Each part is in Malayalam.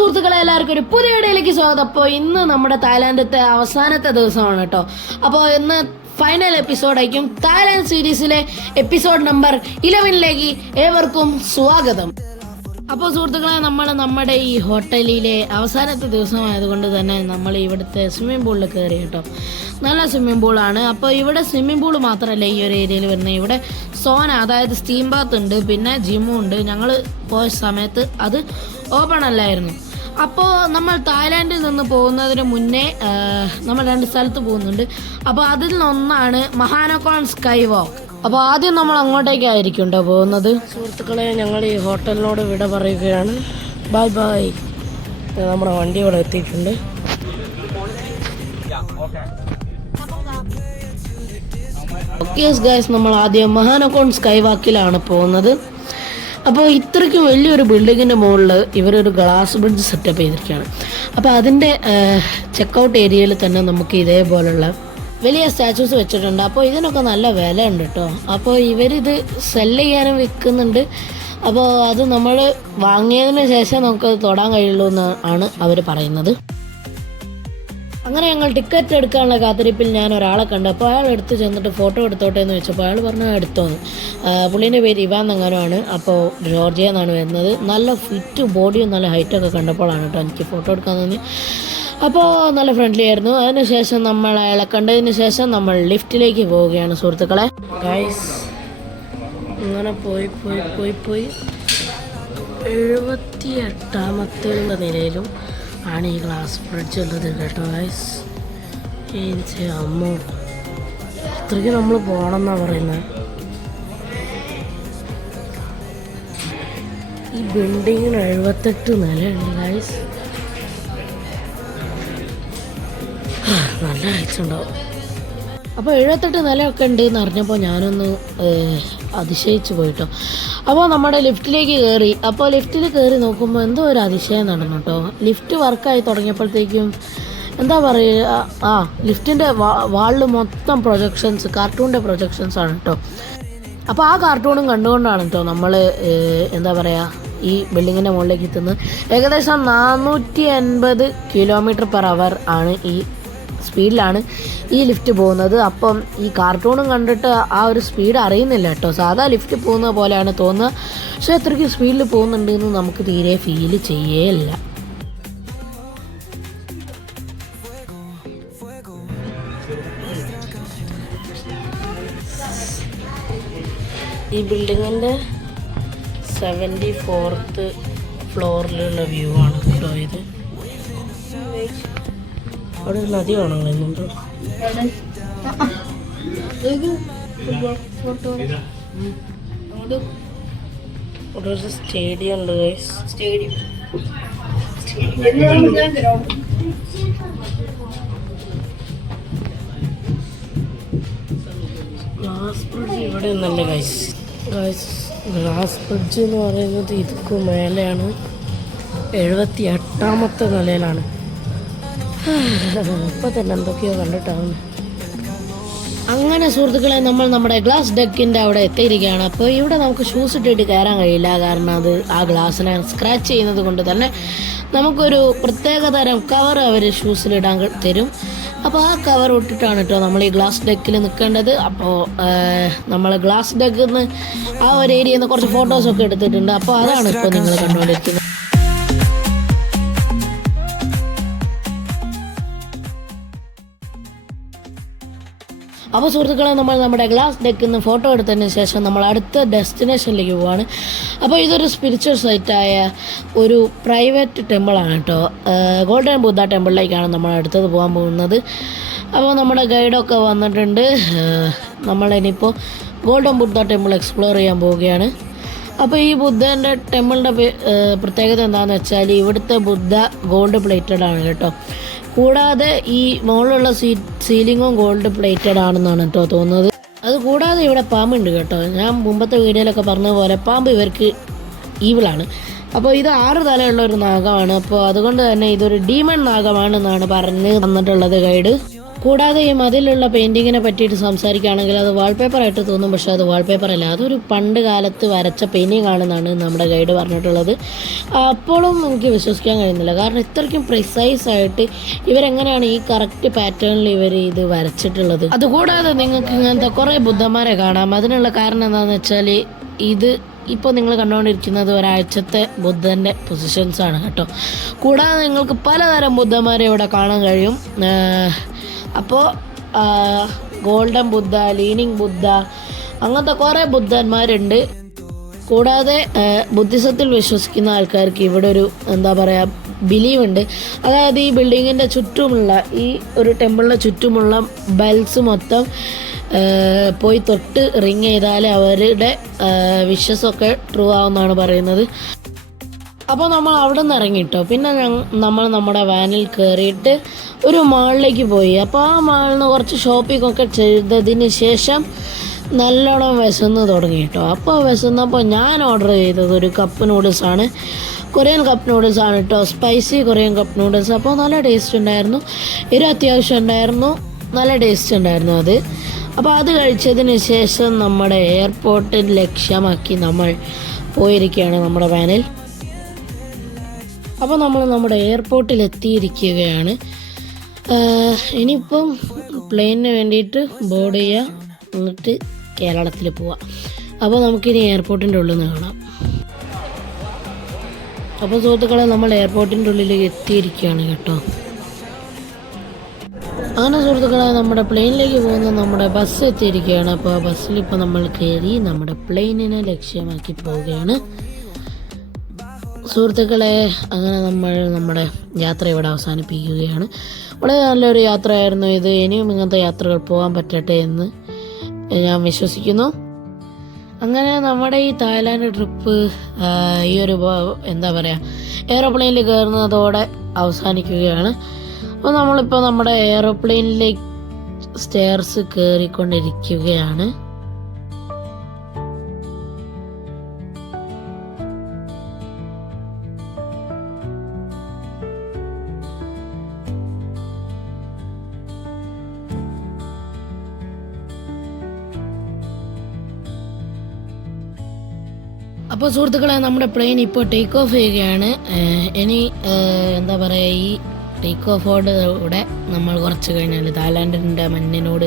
സുഹൃത്തുക്കളെ എല്ലാവർക്കും ഒരു പുതിയ വീഡിയോയിലേക്ക് സ്വാഗതം. അപ്പോൾ ഇന്ന് നമ്മുടെ തായ്ലാൻഡത്തെ അവസാനത്തെ ദിവസമാണ് കേട്ടോ. അപ്പോൾ ഇന്ന് ഫൈനൽ എപ്പിസോഡായിരിക്കും. തായ്ലാൻഡ് സീരീസിലെ എപ്പിസോഡ് നമ്പർ 11ലേക്ക് ഏവർക്കും സ്വാഗതം. അപ്പോൾ സുഹൃത്തുക്കളെ നമ്മുടെ ഈ ഹോട്ടലിലെ അവസാനത്തെ ദിവസമായതുകൊണ്ട് തന്നെ നമ്മൾ ഇവിടുത്തെ സ്വിമ്മിംഗ് പൂളിൽ കയറി കേട്ടോ. നല്ല സ്വിമ്മിംഗ് പൂളാണ്. അപ്പോൾ ഇവിടെ സ്വിമ്മിംഗ് പൂൾ മാത്രമല്ല ഈ ഒരു ഏരിയയിൽ വരുന്നത്, ഇവിടെ സോന അതായത് സ്റ്റീം ബാത്ത് ഉണ്ട്, പിന്നെ ജിമ്മും ഉണ്ട്. ഞങ്ങൾ പോയ സമയത്ത് അത് ഓപ്പൺ അല്ലായിരുന്നു. അപ്പോൾ നമ്മൾ തായ്ലാൻഡിൽ നിന്ന് പോകുന്നതിന് മുന്നേ നമ്മൾ 2 സ്ഥലത്ത് പോകുന്നുണ്ട്. അപ്പോൾ അതിൽ നിന്നൊന്നാണ് മഹാനക്കോൺ സ്കൈ വാക്ക്. അപ്പോൾ ആദ്യം നമ്മൾ അങ്ങോട്ടേക്കായിരിക്കും കേട്ടോ പോകുന്നത്. സുഹൃത്തുക്കളെ, ഞങ്ങൾ ഈ ഹോട്ടലിനോട് വിട പറയുകയാണ്. Bye bye. നമ്മുടെ വണ്ടി ഇവിടെ എത്തിയിട്ടുണ്ട്. ഓക്കെ ഗൈസ്, നമ്മൾ ആദ്യം മഹാനക്കോൺ സ്കൈ വാക്കിലാണ് പോകുന്നത്. അപ്പോൾ ഇത്രയ്ക്കും വലിയൊരു ബിൽഡിങ്ങിൻ്റെ മുകളിൽ ഇവരൊരു ഗ്ലാസ് ബ്രിഡ്ജ് സെറ്റപ്പ് ചെയ്തിരിക്കുകയാണ്. അപ്പോൾ അതിൻ്റെ ചെക്കൗട്ട് ഏരിയയിൽ തന്നെ നമുക്ക് ഇതേപോലുള്ള വലിയ സ്റ്റാച്യൂസ് വെച്ചിട്ടുണ്ട്. അപ്പോൾ ഇതിനൊക്കെ നല്ല വില ഉണ്ട് കേട്ടോ. അപ്പോൾ ഇവരിത് സെല്ല് ചെയ്യാനും വിൽക്കുന്നുണ്ട്. അപ്പോൾ അത് നമ്മൾ വാങ്ങിയതിന് ശേഷം നമുക്കത് തൊടാൻ കഴിയുള്ളൂ എന്നാണ് അവർ പറയുന്നത്. അങ്ങനെ ഞങ്ങൾ ടിക്കറ്റ് എടുക്കാനുള്ള കാത്തിരിപ്പിൽ ഞാൻ ഒരാളെ കണ്ടു. അപ്പോൾ അയാൾ എടുത്ത് ചെന്നിട്ട് ഫോട്ടോ എടുത്തോട്ടെ എന്ന് വെച്ചപ്പോൾ അയാൾ പറഞ്ഞു എടുത്തോന്ന്. പുള്ളീൻ്റെ പേര് ഇവാൻ എങ്ങാനുമാണ്. അപ്പോൾ ജോർജിയ എന്നാണ് വരുന്നത്. നല്ല ഫിറ്റ് ബോഡിയും നല്ല ഹൈറ്റൊക്കെ കണ്ടപ്പോഴാണ് കേട്ടോ എനിക്ക് ഫോട്ടോ എടുക്കാൻ തോന്നി. അപ്പോൾ നല്ല ഫ്രണ്ട്ലി ആയിരുന്നു. അതിനുശേഷം നമ്മൾ അയാളെ കണ്ടതിന് ശേഷം നമ്മൾ ലിഫ്റ്റിലേക്ക് പോവുകയാണ് സുഹൃത്തുക്കളെ. ഗൈസ്, അങ്ങനെ പോയി 78ാമത്തെ നിലയിലും ആണ് ഈ ഗ്ലാസ് ബ്രിഡ്ജ് ഉള്ളത് കേട്ടോ. ഗൈസ്, അമ്മോ, ഇത്രയ്ക്ക് നമ്മൾ പോകണമെന്നാണ് പറയുന്നത്. ഈ ബിൽഡിങ്ങിന് 78 നിലയുണ്ട് ഗൈസ്. നല്ല ഹൈറ്റ്സുണ്ടാവും. അപ്പോൾ 78 നിലയൊക്കെ ഉണ്ട് എന്ന് അറിഞ്ഞപ്പോൾ ഞാനൊന്ന് അതിശയിച്ച് പോയിട്ടോ. അപ്പോൾ നമ്മുടെ ലിഫ്റ്റിലേക്ക് കയറി. അപ്പോൾ ലിഫ്റ്റിൽ കയറി നോക്കുമ്പോൾ എന്തോ ഒരു അതിശയം നടന്നു കേട്ടോ. ലിഫ്റ്റ് വർക്കായി തുടങ്ങിയപ്പോഴത്തേക്കും എന്താ പറയുക, ലിഫ്റ്റിൻ്റെ വാളിൽ മൊത്തം പ്രൊജക്ഷൻസ്, കാർട്ടൂണിൻ്റെ പ്രൊജക്ഷൻസ് ആണ് കേട്ടോ. അപ്പോൾ ആ കാർട്ടൂണും കണ്ടുകൊണ്ടാണ് കേട്ടോ നമ്മൾ എന്താ പറയുക ഈ ബിൽഡിങ്ങിൻ്റെ മുകളിലേക്ക് എത്തുന്നത്. ഏകദേശം 480 km/h ആണ് ഈ സ്പീഡിലാണ് ഈ ലിഫ്റ്റ് പോകുന്നത്. അപ്പം ഈ കാർട്ടൂണും കണ്ടിട്ട് ആ ഒരു സ്പീഡ് അറിയുന്നില്ല കേട്ടോ. സാധാ ലിഫ്റ്റ് പോകുന്ന പോലെയാണ് തോന്നുക. പക്ഷേ എത്രയ്ക്ക് സ്പീഡിൽ പോകുന്നുണ്ടെന്ന് നമുക്ക് തീരെ ഫീൽ ചെയ്യേയില്ല. ഈ ബിൽഡിങ്ങിൻ്റെ 74th ഫ്ലോറിലുള്ള വ്യൂ ആണ് കേട്ടോ ഇത്. അവിടെ ഒരു നദി കാണുന്നുണ്ടോ? അവിടെ ഒരു സ്റ്റേഡിയം ഉണ്ട് ഗൈസ്. ഗ്ലാസ് ബ്രിഡ്ജ് ഇവിടെ ഒന്നല്ല ഗൈസ്. ഗ്ലാസ് ബ്രിഡ്ജ് എന്ന് പറയുന്നത് ഇതൊക്കെ മേലെയാണ്. 78ാമത്തെ നിലയിലാണ്. ഇപ്പം തന്നെ എന്തൊക്കെയോ കണ്ടിട്ടാണ്. അങ്ങനെ സുഹൃത്തുക്കളെ, നമ്മൾ നമ്മുടെ ഗ്ലാസ് ഡെക്കിൻ്റെ അവിടെ എത്തിയിരിക്കുകയാണ്. അപ്പോൾ ഇവിടെ നമുക്ക് ഷൂസ് ഇട്ടിട്ട് കയറാൻ കഴിയില്ല. കാരണം അത് ആ ഗ്ലാസ്സിനെ സ്ക്രാച്ച് ചെയ്യുന്നത് കൊണ്ട് തന്നെ നമുക്കൊരു പ്രത്യേക തരം കവർ അവർ ഷൂസിലിടാൻ തരും. അപ്പോൾ ആ കവർ ഇട്ടിട്ടാണ് കേട്ടോ നമ്മൾ ഈ ഗ്ലാസ് ഡെക്കിൽ നിൽക്കേണ്ടത്. അപ്പോൾ നമ്മൾ ഗ്ലാസ് ഡെക്കിൽ നിന്ന് ആ ഒരു ഏരിയയിൽ നിന്ന് കുറച്ച് ഫോട്ടോസൊക്കെ എടുത്തിട്ടുണ്ട്. അപ്പോൾ അതാണ് ഇപ്പോൾ നിങ്ങൾ കണ്ടുകൊണ്ടിരിക്കുന്നത്. അപ്പോൾ സുഹൃത്തുക്കളെ, നമ്മൾ നമ്മുടെ ഗ്ലാസ് ഡെക്കിൽ നിന്ന് ഫോട്ടോ എടുത്തതിന് ശേഷം നമ്മൾ അടുത്ത ഡെസ്റ്റിനേഷനിലേക്ക് പോവുകയാണ്. അപ്പോൾ ഇതൊരു സ്പിരിച്വൽ സൈറ്റായ ഒരു പ്രൈവറ്റ് ടെമ്പിളാണ് കേട്ടോ. ഗോൾഡൻ ബുദ്ധ ടെമ്പിളിലേക്കാണ് നമ്മൾ അടുത്തത് പോകാൻ പോകുന്നത്. അപ്പോൾ നമ്മുടെ ഗൈഡൊക്കെ വന്നിട്ടുണ്ട്. നമ്മളിനിപ്പോൾ ഗോൾഡൻ ബുദ്ധ ടെമ്പിൾ എക്സ്പ്ലോർ ചെയ്യാൻ പോവുകയാണ്. അപ്പോൾ ഈ ബുദ്ധൻ്റെ ടെമ്പിളിൻ്റെ പ്രത്യേകത എന്താണെന്ന് വെച്ചാൽ ഇവിടുത്തെ ബുദ്ധ ഗോൾഡ് പ്ലേറ്റഡ് ആണ് കേട്ടോ. കൂടാതെ ഈ മുകളിലുള്ള സീലിങ്ങും ഗോൾഡ് പ്ലേറ്റഡ് ആണെന്നാണ് കേട്ടോ തോന്നുന്നത്. അത് കൂടാതെ ഇവിടെ പാമ്പുണ്ട് കേട്ടോ. ഞാൻ മുമ്പത്തെ വീഡിയോയിലൊക്കെ പറഞ്ഞ പോലെ പാമ്പ് ഇവർക്ക് ഈവിളാണ്. അപ്പോൾ ഇത് 6 തലയുള്ള ഒരു നാഗമാണ്. അപ്പോൾ അതുകൊണ്ട് തന്നെ ഇതൊരു ഡീമൺ നാഗമാണെന്നാണ് പറഞ്ഞ് തന്നിട്ടുള്ളത് ഗൈഡ്. കൂടാതെ ഈ മതിലുള്ള പെയിൻറ്റിങ്ങിനെ പറ്റിയിട്ട് സംസാരിക്കുകയാണെങ്കിൽ അത് വാൾപേപ്പറായിട്ട് തോന്നും, പക്ഷേ അത് വാൾപേപ്പർ അല്ല, അതൊരു പണ്ട് കാലത്ത് വരച്ച പെയിൻറ്റിങ് ആണെന്നാണ് നമ്മുടെ ഗൈഡ് പറഞ്ഞിട്ടുള്ളത്. അപ്പോഴും എനിക്ക് വിശ്വസിക്കാൻ കഴിയുന്നില്ല, കാരണം ഇത്രയ്ക്കും പ്രിസൈസായിട്ട് ഇവരെങ്ങനെയാണ് ഈ കറക്റ്റ് പാറ്റേണിൽ ഇവർ ഇത് വരച്ചിട്ടുള്ളത്. അതുകൂടാതെ നിങ്ങൾക്ക് ഇങ്ങനത്തെ കുറേ ബുദ്ധന്മാരെ കാണാം. അതിനുള്ള കാരണം എന്താണെന്ന് വെച്ചാൽ ഇത് ഇപ്പോൾ നിങ്ങൾ കണ്ടുകൊണ്ടിരിക്കുന്നത് ഒരാഴ്ചത്തെ ബുദ്ധൻ്റെ പൊസിഷൻസാണ് കേട്ടോ. കൂടാതെ നിങ്ങൾക്ക് പലതരം ബുദ്ധന്മാരെ ഇവിടെ കാണാൻ കഴിയും. അപ്പോൾ ഗോൾഡൻ ബുദ്ധ, ലീനിങ് ബുദ്ധ, അങ്ങനത്തെ കുറേ ബുദ്ധന്മാരുണ്ട്. കൂടാതെ ബുദ്ധിസത്തിൽ വിശ്വസിക്കുന്ന ആൾക്കാർക്ക് ഇവിടെ ഒരു എന്താ പറയുക ബിലീവ് ഉണ്ട്. അതായത് ഈ ബിൽഡിങ്ങിൻ്റെ ചുറ്റുമുള്ള ഈ ഒരു ടെമ്പിളിൻ്റെ ചുറ്റുമുള്ള ബെൽസ് മൊത്തം പോയി തൊട്ട് റിങ് ചെയ്താൽ അവരുടെ വിശ്വസമൊക്കെ ട്രൂ ആവുമെന്നാണ് പറയുന്നത്. അപ്പോൾ നമ്മൾ അവിടെ നിന്ന് ഇറങ്ങിട്ടോ. പിന്നെ നമ്മൾ നമ്മുടെ വാനിൽ കയറിയിട്ട് ഒരു മാളിലേക്ക് പോയി. അപ്പോൾ ആ മാളിൽ നിന്ന് കുറച്ച് ഷോപ്പിംഗ് ഒക്കെ ചെയ്തതിന് ശേഷം നല്ലോണം വിശന്ന് തുടങ്ങി കേട്ടോ. അപ്പോൾ വിശന്നപ്പോൾ ഞാൻ ഓർഡർ ചെയ്തത് ഒരു കപ്പ് നൂഡിൽസാണ്, കൊറിയൻ കപ്പ് നൂഡിൽസാണ് കേട്ടോ, സ്പൈസി കൊറിയൻ കപ്പ് നൂഡിൽസ്. അപ്പോൾ നല്ല ടേസ്റ്റ് ഉണ്ടായിരുന്നു, അത്യാവശ്യം ഉണ്ടായിരുന്നു, നല്ല ടേസ്റ്റ് ഉണ്ടായിരുന്നു അത്. അപ്പോൾ അത് കഴിച്ചതിന് ശേഷം നമ്മുടെ എയർപോർട്ടിൽ ലക്ഷ്യമാക്കി നമ്മൾ പോയിരിക്കുകയാണ് നമ്മുടെ വാനിൽ. അപ്പോൾ നമ്മൾ നമ്മുടെ എയർപോർട്ടിൽ എത്തിയിരിക്കുകയാണ്. ഇനിയിപ്പം പ്ലെയിനിന് വേണ്ടിയിട്ട് ബോർഡ് ചെയ്യുക, എന്നിട്ട് കേരളത്തിൽ പോവാം. അപ്പോൾ നമുക്കിനി എയർപോർട്ടിൻ്റെ ഉള്ളിൽ നിന്ന് കാണാം. അപ്പോൾ സുഹൃത്തുക്കളെ, നമ്മൾ എയർപോർട്ടിൻ്റെ ഉള്ളിലേക്ക് എത്തിയിരിക്കുകയാണ് കേട്ടോ. അങ്ങനെ സുഹൃത്തുക്കളെ, നമ്മുടെ പ്ലെയിനിലേക്ക് പോകുന്ന നമ്മുടെ ബസ് എത്തിയിരിക്കുകയാണ്. അപ്പോൾ ആ ബസ്സിൽ ഇപ്പോൾ നമ്മൾ കയറി നമ്മുടെ പ്ലെയിനിനെ ലക്ഷ്യമാക്കി പോവുകയാണ് സുഹൃത്തുക്കളെ. അങ്ങനെ നമ്മൾ നമ്മുടെ യാത്ര ഇവിടെ അവസാനിപ്പിക്കുകയാണ്. വളരെ നല്ലൊരു യാത്രയായിരുന്നു ഇത്. ഇനിയും ഇങ്ങനത്തെ യാത്രകൾ പോകാൻ പറ്റട്ടെ എന്ന് ഞാൻ വിശ്വസിക്കുന്നു. അങ്ങനെ നമ്മുടെ ഈ തായ്ലാൻഡ് ട്രിപ്പ് ഈ ഒരു എന്താ പറയുക എയറോപ്ലെയിനിൽ കയറുന്നതോടെ അവസാനിക്കുകയാണ്. അപ്പോൾ നമ്മളിപ്പോൾ നമ്മുടെ എയറോപ്ലെയിനിലേക്ക് സ്റ്റെയർസ് കയറിക്കൊണ്ടിരിക്കുകയാണ്. അപ്പോൾ സുഹൃത്തുക്കളെ, നമ്മുടെ പ്ലെയിൻ ഇപ്പോൾ ടേക്ക് ഓഫ് ചെയ്യുകയാണ്. ഇനി എന്താ പറയുക, ഈ ടേക്ക് ഓഫോടെ നമ്മൾ കുറച്ച് കഴിഞ്ഞാൽ തായ്ലാൻഡിൻ്റെ മഞ്ഞിനോട്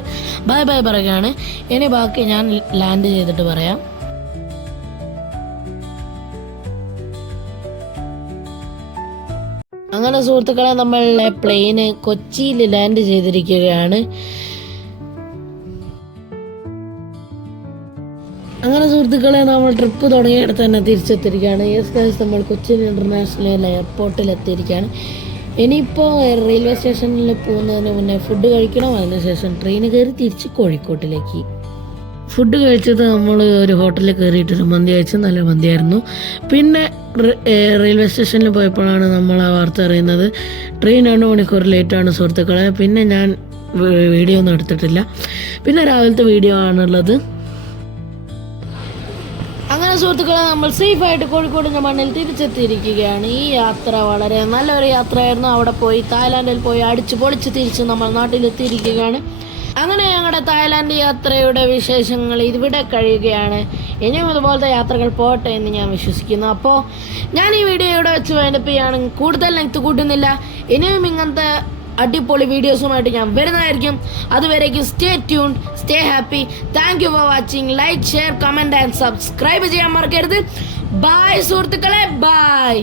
ബൈ ബൈ പറയുകയാണ്. ഇനി ബാക്കി ഞാൻ ലാൻഡ് ചെയ്തിട്ട് പറയാം. അങ്ങനെ സുഹൃത്തുക്കളെ, നമ്മളുടെ പ്ലെയിന് കൊച്ചിയിൽ ലാൻഡ് ചെയ്തിരിക്കുകയാണ്. അങ്ങനെ സുഹൃത്തുക്കളെ, നമ്മൾ ട്രിപ്പ് തുടങ്ങിയിടത്ത് തന്നെ തിരിച്ചെത്തിയിരിക്കുകയാണ്. യെസ് ഗൈസ്, നമ്മൾ കൊച്ചിൻ ഇൻ്റർനാഷണൽ എയർപോർട്ടിൽ എത്തിയിരിക്കുകയാണ്. ഇനിയിപ്പോൾ റെയിൽവേ സ്റ്റേഷനിൽ പോകുന്നതിന് മുന്നേ ഫുഡ് കഴിക്കണം. അതിനുശേഷം ട്രെയിൻ കയറി തിരിച്ച് കോഴിക്കോട്ടിലേക്ക്. ഫുഡ് കഴിച്ചത് നമ്മൾ ഒരു ഹോട്ടലിൽ കയറിയിട്ടൊരു മന്തി കഴിച്ചത്, നല്ല മന്തിയായിരുന്നു. പിന്നെ റെയിൽവേ സ്റ്റേഷനിൽ പോയപ്പോഴാണ് നമ്മൾ ആ വാർത്ത അറിയുന്നത് ട്രെയിൻ 2 മണിക്കൂർ ലേറ്റാണ് സുഹൃത്തുക്കളെ. പിന്നെ ഞാൻ വീഡിയോ ഒന്നും എടുത്തിട്ടില്ല. പിന്നെ രാവിലത്തെ വീഡിയോ ആണുള്ളത്. അങ്ങനെ സുഹൃത്തുക്കളെ, നമ്മൾ സേഫായിട്ട് കോഴിക്കോടിൻ്റെ മണ്ണിൽ തിരിച്ചെത്തിയിരിക്കുകയാണ്. ഈ യാത്ര വളരെ നല്ലൊരു യാത്രയായിരുന്നു. അവിടെ പോയി തായ്ലാൻഡിൽ പോയി അടിച്ച് പൊളിച്ച് തിരിച്ച് നമ്മൾ നാട്ടിലെത്തിയിരിക്കുകയാണ്. അങ്ങനെ ഞങ്ങളുടെ തായ്ലാൻഡ് യാത്രയുടെ വിശേഷങ്ങൾ ഇവിടെ കഴിയുകയാണ്. ഇനിയും ഇതുപോലത്തെ യാത്രകൾ പോട്ടെ എന്ന് ഞാൻ വിശ്വസിക്കുന്നു. അപ്പോൾ ഞാൻ ഈ വീഡിയോ ഇവിടെ വെച്ച് വേണ്ടപ്പോഴാണ്, കൂടുതൽ ലെങ്ത് കൂട്ടുന്നില്ല. ഇനിയും ഇങ്ങനത്തെ അടിപൊളി വീഡിയോസുമായിട്ട് ഞാൻ വരുന്നതായിരിക്കും. അതുവരേക്കും stay tune, stay happy. Thank you for watching. Like, share, comment and subscribe ചെയ്യാൻ മറക്കരുത്. ബൈ സുഹൃത്തുക്കളെ, ബൈ.